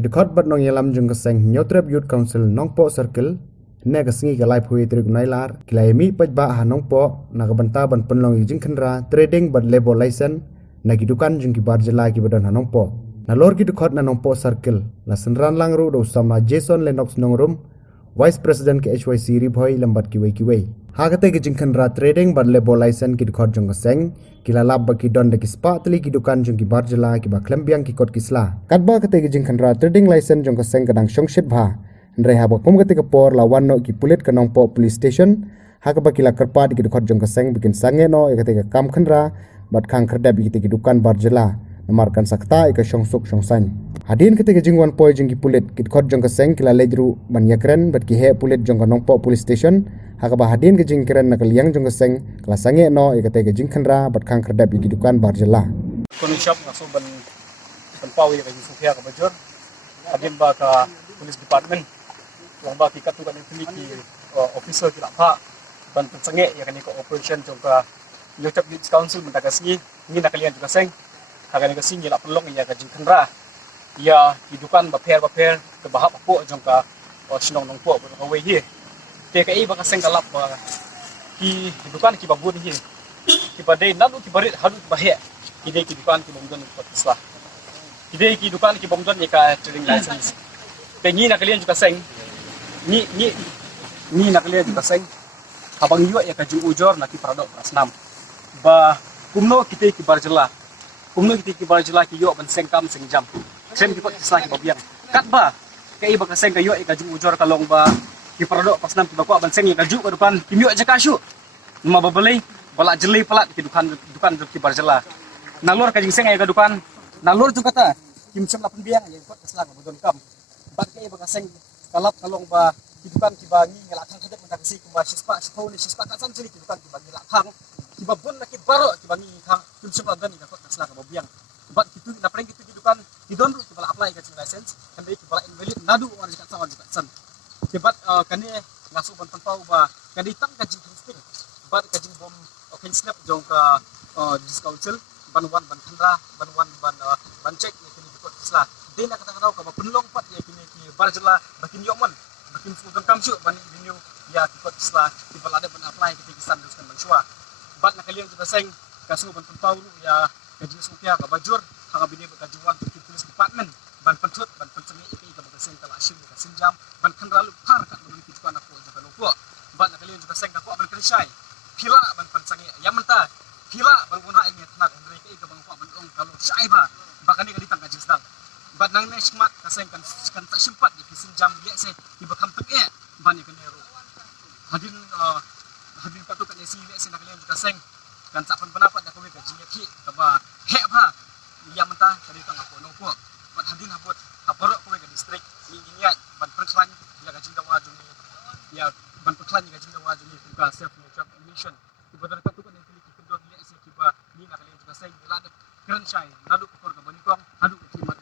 Kidukot bat nong yalam jung keseng nyotrep youth council nongpo circle ne kesengi ke live hui trik nailar kilaimi pajba ha nongpo na kabanta ban penlong jing khenra trading bat label license na kidukan jung ki barjela ki badan ha nongpo na lor kidukot na nongpo circle la senran langru do sama Jason Lennox nongrum vice president ke HYC ribhoi lambat kiwei ha kate ki jing khenra trading bat label license kidukot jung keseng kila lab baki don de kispa tli kidukan jung ki barjela ki ba klembiang ki kot kisla katba kate ki jing khenra trading license jung keseng kadang shongshit bha Ndrai ha bak pom kate ka por la wan no ki pulit ka nong po police station ha ka bakila kerpa di kidukot jong keseng bikin sange no e kate ka kam khenra bat khang kherdab ki te dukan barjela namarkan sakta e ka shongsuk shongsan hadin kate ka jingwan poi jing ki pulit kidukot jong keseng kila ledru ban yakren bat ki he pulit jong ka nong po police station ha ka ba hadin ka jing kren na kaliang jong keseng kala sange no e kate ka jing khenra bat khang kherdab ki dukan barjela kon shop na so ban pau ya ka jing sufia ka bajor hadin ba ka police department yang bagi katukan yang tinggi officer kita pak bantu sengit yang kini ko operation juga YouTube Youth Council mentaka singi ini nak kalian juga seng akan ke singi lah pelong ya kajing kendra ya hidupan baper ke bahap apa jongka sinong nong po berkawe hi TKI baka seng kalap ki hidupan ki babun hi ki badai nalu ki barit hadu bahya ki dei hidupan ki bomdon ko islah ki dei hidupan ki bomdon ya ka trading license pengi nak kalian juga seng ni nak lihat juga seng habang yuk ya kaju ujor nanti paradok rasnam ba kumno kita ki barjela ki yuk ban sengkam sengjam sem ki pot kisah ki babiang kat ba kai ba kaseng ka yuk kaju ujor kalong ba ki paradok rasnam ki ba ko ban seng ki kaju ka depan ki yuk je kasyu ma babelai balak jeli pelat ki dukan ki barjela nalor kajing seng ya ka dukan nalor tu kata kim sem lapun biang ya pot kisah ka bodon kam ba kai ba kaseng kalap kalong ba hidupan kibangi ngelakhang kadek mendaksi kumba sispa sepau ni sispa tak sam cili hidupan kibangi lakhang kibabun nak kibaro kibangi khang kim sepa gan ka kot kasla ka bobiang bat kitu na preng kitu hidupan kidon ru kibala apply ka license kan dei kibala invalid nadu on ka sawan ka san kibat kani ngasu ban pau ba kani tang ka jing insting bat ka jing bom open snap jong ka dis council ban wan ban khandra ban check ni kini kot kasla dei na kata ka ba penlong pat ya kini ki barjela bakin yomon bakin fugan kamsu ban renew ya kot isla di balade ban apply ke kisan duskan mansua bat na kalian juga seng kasu ban pau ya gaji sopia ka bajur hanga bini ka juwan ke police department ban pentut ban pencengi iki ka bagaseng kala asim ka sinjam ban kenralu par ka beli kitkan aku juga lupa bat na kalian juga seng ka ko ban krisai pila ban pencengi ya menta pila ban guna ini tenak andre ke ka ban ko ban ong kalau sai ba bakani ka ditang ka jisdang bat nang ne smat kaseng kan tak sempat di sinjam dia se di bakam tek bani ke neru hadin patu kan esi le se nak kalian juga seng kan tak pendapat dak kowe gaji ki ka ba he ba ya mentah tadi tang aku nong ko bat hadin habot haborok kowe ke distrik ni ban perklan ya gaji dawa jumi ya ban perklan gaji dawa jumi ka self mission di badar patu kan esi ki kedor le se ki ba ni nak kalian juga seng la de keren sai lalu kor ka bani kong hadu ki